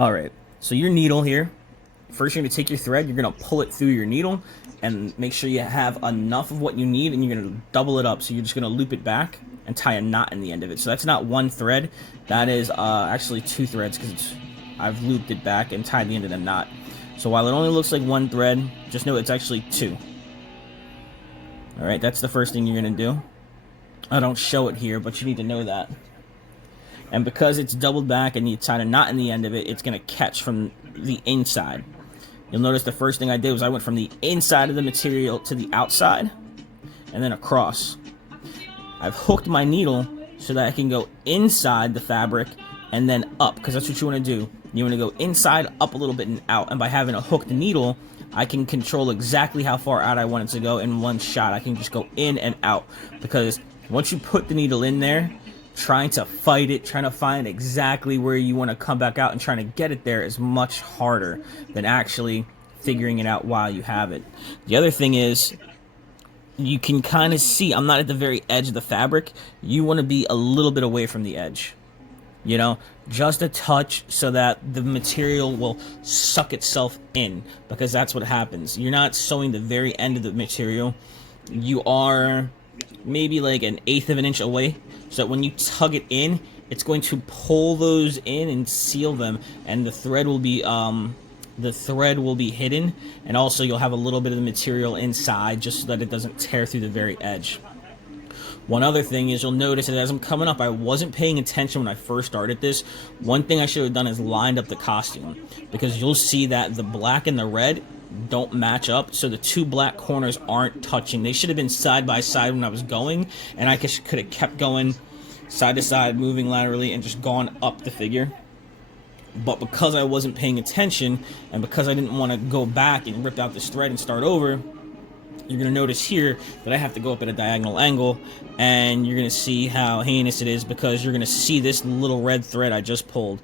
Alright, so your needle here, first you're going to take your thread, you're going to pull it through your needle, and make sure you have enough of what you need, and you're going to double it up. So you're just going to loop it back and tie a knot in the end of it. So that's not one thread, that is actually two threads, because I've looped it back and tied the end of the knot. So while it only looks like one thread, just know it's actually two. Alright, that's the first thing you're going to do. I don't show it here, but you need to know that. And because it's doubled back and you tied a knot in the end of it, it's going to catch from the inside. You'll notice the first thing I did was I went from the inside of the material to the outside, and then across. I've hooked my needle so that I can go inside the fabric and then up, because that's what you want to do. You want to go inside, up a little bit, and out. And by having a hooked needle, I can control exactly how far out I want it to go in one shot. I can just go in and out, because once you put the needle in there, trying to fight it, trying to find exactly where you want to come back out and trying to get it there is much harder than actually figuring it out while you have it. The other thing is, you can kind of see, I'm not at the very edge of the fabric. You want to be a little bit away from the edge. You know, just a touch so that the material will suck itself in, because that's what happens. You're not sewing the very end of the material. You are maybe like 1/8 of an inch away, so that when you tug it in, it's going to pull those in and seal them, and the thread will be hidden, and also you'll have a little bit of the material inside just so that it doesn't tear through the very edge. One other thing is, you'll notice that as I'm coming up, I wasn't paying attention when I first started this. One thing I should have done is lined up the costume, because you'll see that the black and the red don't match up, so the two black corners aren't touching. They should have been side by side when I was going, and I could have kept going side to side, moving laterally, and just gone up the figure. But because I wasn't paying attention, and because I didn't want to go back and rip out this thread and start over, you're going to notice here that I have to go up at a diagonal angle, and you're going to see how heinous it is, because you're going to see this little red thread I just pulled.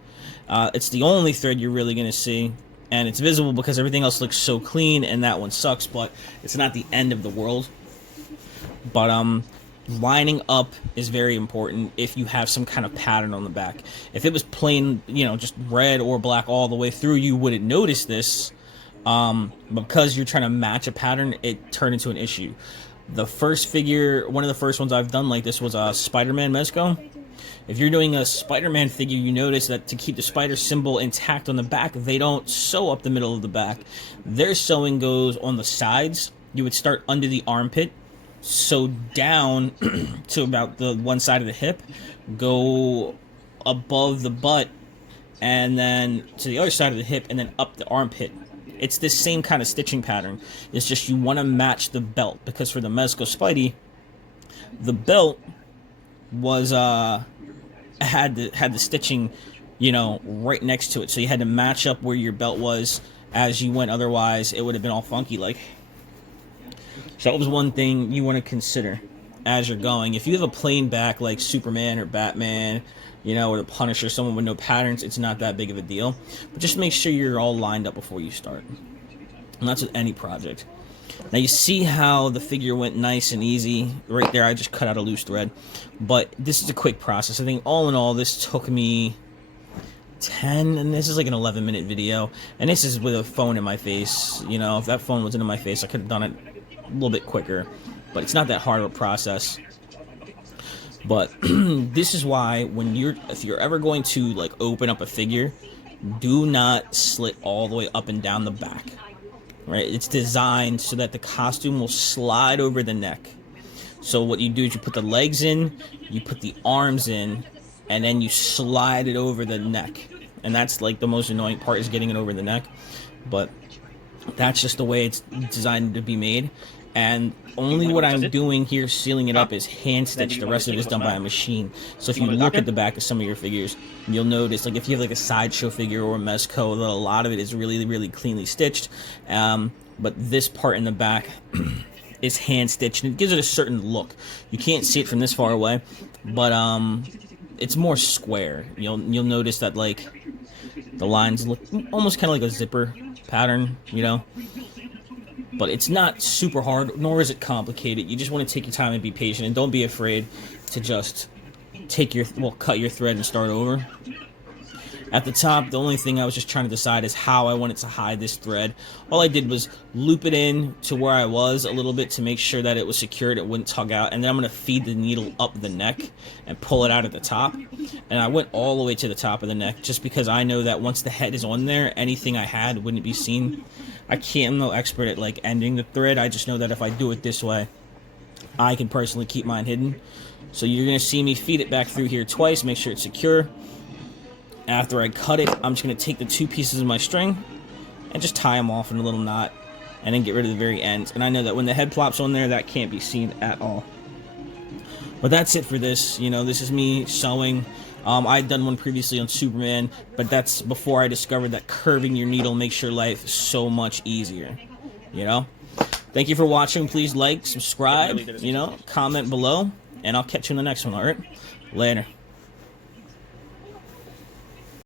It's the only thread you're really going to see, and it's visible because everything else looks so clean, and that one sucks, but it's not the end of the world. But lining up is very important if you have some kind of pattern on the back. If it was plain, you know, just red or black all the way through, you wouldn't notice this. Because you're trying to match a pattern, it turned into an issue. The first figure, one of the first ones I've done like this, was a Spider-Man Mezco. If you're doing a Spider-Man figure, you notice that to keep the spider symbol intact on the back, they don't sew up the middle of the back. Their sewing goes on the sides. You would start under the armpit, sew down to about the one side of the hip, go above the butt, and then to the other side of the hip, and then up the armpit. It's this same kind of stitching pattern. It's just you want to match the belt, because for the Mezco Spidey, the belt was had the stitching, you know, right next to it, so you had to match up where your belt was as you went. Otherwise, it would have been all funky like. So that was one thing you want to consider as you're going. If you have a plain back like Superman or Batman, you know, or the Punisher, someone with no patterns, it's not that big of a deal. But just make sure you're all lined up before you start. And that's with any project. Now you see how the figure went nice and easy. Right there, I just cut out a loose thread. But this is a quick process. I think all in all, this took me 10, and this is like an 11-minute video. And this is with a phone in my face. You know, if that phone wasn't in my face, I could have done it a little bit quicker. But it's not that hard of a process. But this is why if you're ever going to like open up a figure, do not slit all the way up and down the back. Right? It's designed so that the costume will slide over the neck. So what you do is you put the legs in, you put the arms in, and then you slide it over the neck. And that's like the most annoying part, is getting it over the neck. But that's just the way it's designed to be made. And only what I'm doing here, sealing it up, is hand stitched. The rest of it is done by a machine. So if you look at the back of some of your figures, you'll notice, like if you have like a Sideshow figure or a Mezco, that a lot of it is really, really cleanly stitched. But this part in the back is hand stitched, and it gives it a certain look. You can't see it from this far away, but it's more square. You'll notice that like the lines look almost kind of like a zipper pattern, you know. But it's not super hard, nor is it complicated. You just want to take your time and be patient, and don't be afraid to just cut your thread and start over. At the top, the only thing I was just trying to decide is how I wanted to hide this thread. All I did was loop it in to where I was a little bit to make sure that it was secured, it wouldn't tug out, and then I'm going to feed the needle up the neck and pull it out at the top. And I went all the way to the top of the neck just because I know that once the head is on there, anything I had wouldn't be seen. I'm no expert at like ending the thread. I just know that if I do it this way, I can personally keep mine hidden. So you're going to see me feed it back through here twice, make sure it's secure. After I cut it, I'm just going to take the 2 pieces of my string and just tie them off in a little knot and then get rid of the very ends. And I know that when the head plops on there, that can't be seen at all. But that's it for this. You know, this is me sewing. I'd done one previously on Superman, but that's before I discovered that curving your needle makes your life so much easier. You know? Thank you for watching. Please like, subscribe, you know, comment below, and I'll catch you in the next one, alright? Later.